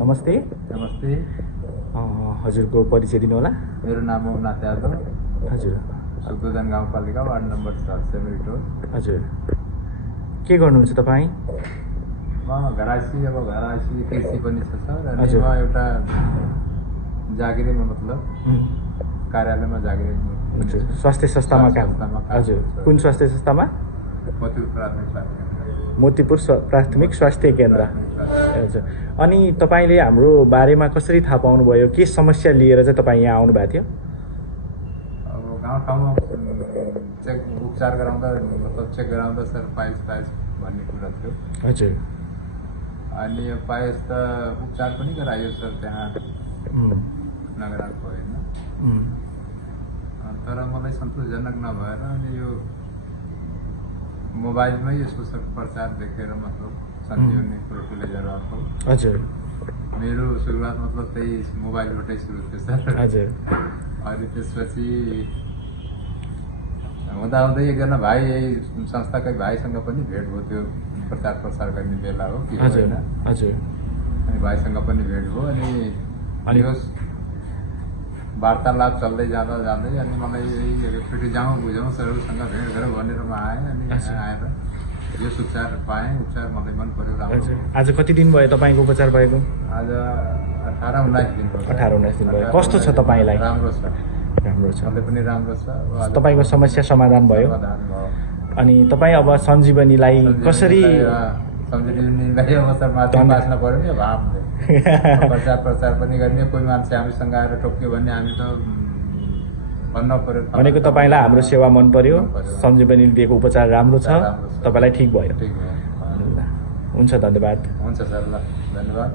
नमस्ते। नमस्ते। हजुरको परिचय दिनु होला। मेरो नाम हो नाथ यादव। हजुर। सुखोदन गाउँपालिका वार्ड नम्बर 7 सेमिटोल। हजुर। के गर्नुहुन्छ तपाईँ? म घरायसी कृषि पनि छ सर। अनि हजुर। म एउटा जागिरीमा मतलब कार्यालयमा जागिरी। हजुर। स्वास्थ्य संस्थामा काम। हजुर। कुन स्वास्थ्य संस्थामा? मोतीपुर प्राथमिक स्वास्थ्य केन्द्र। हजुर। अनि तपाईँले हाम्रो बारेमा कसरी थाहा पाउनुभयो? के समस्या लिएर चाहिँ तपाईँ यहाँ आउनुभएको थियो? अब गाउँठाउँमा उपचार गराउँदा मतलब चेक गराउँदा सर पाइल्स भन्ने कुरा थियो। हजुर। अनि यो पाइल्स त उपचार पनि गरायो सर त्यहाँ नगराएको होइन। तर मलाई सन्तोषजनक नभएर अनि यो मोबाइलमै यसको प्रचार देखेर मतलब सञ्जीवनी फर्टिलाइजर अर्को। हजुर। मेरो सुरुवात मतलब त्यही मोबाइलबाटै सुरु थियो सर। हजुर। अनि त्यसपछि हुँदाहुँदै एकजना भाइ यही संस्थाकै भाइसँग पनि भेट भयो। त्यो प्रचार गर्ने बेला हो कि होइन। हजुर। अनि भाइसँग पनि भेट भयो। अनि यो वार्तालाप चल्दै जाँदा अनि मलाई यही एकचोटि जाउँ बुझौँ सरहरूसँग भेट गरौँ भनेर म आएँ। अनि आएर यो उपचार पाएँ। उपचार मलाई मन पऱ्यो, राम्रो। आज कति दिन भयो तपाईँको उपचार भएको? आज 18-19 दिन भयो। 18-19 दिन भयो। कस्तो छ तपाईँलाई? राम्रो छ। राम्रो छ। मलाई पनि राम्रो छ। तपाईँको समस्या समाधान भयो? अनि तपाईँ अब सञ्जीवनीलाई कसरी सञ्जीवनीलाई अब सर माथि बाँच्न पऱ्यो नि अब हामीले। प्रचार पनि गर्ने। कोही मान्छे हामीसँग आएर टोक्यो भने हामी त भन्न पऱ्यो। भनेको तपाईँलाई हाम्रो सेवा मन पर्यो, सञ्जीवनीले दिएको उपचार राम्रो छ, तपाईँलाई ठिक भयो। ठिक भयो। हुन्छ, धन्यवाद। हुन्छ सर, ल धन्यवाद।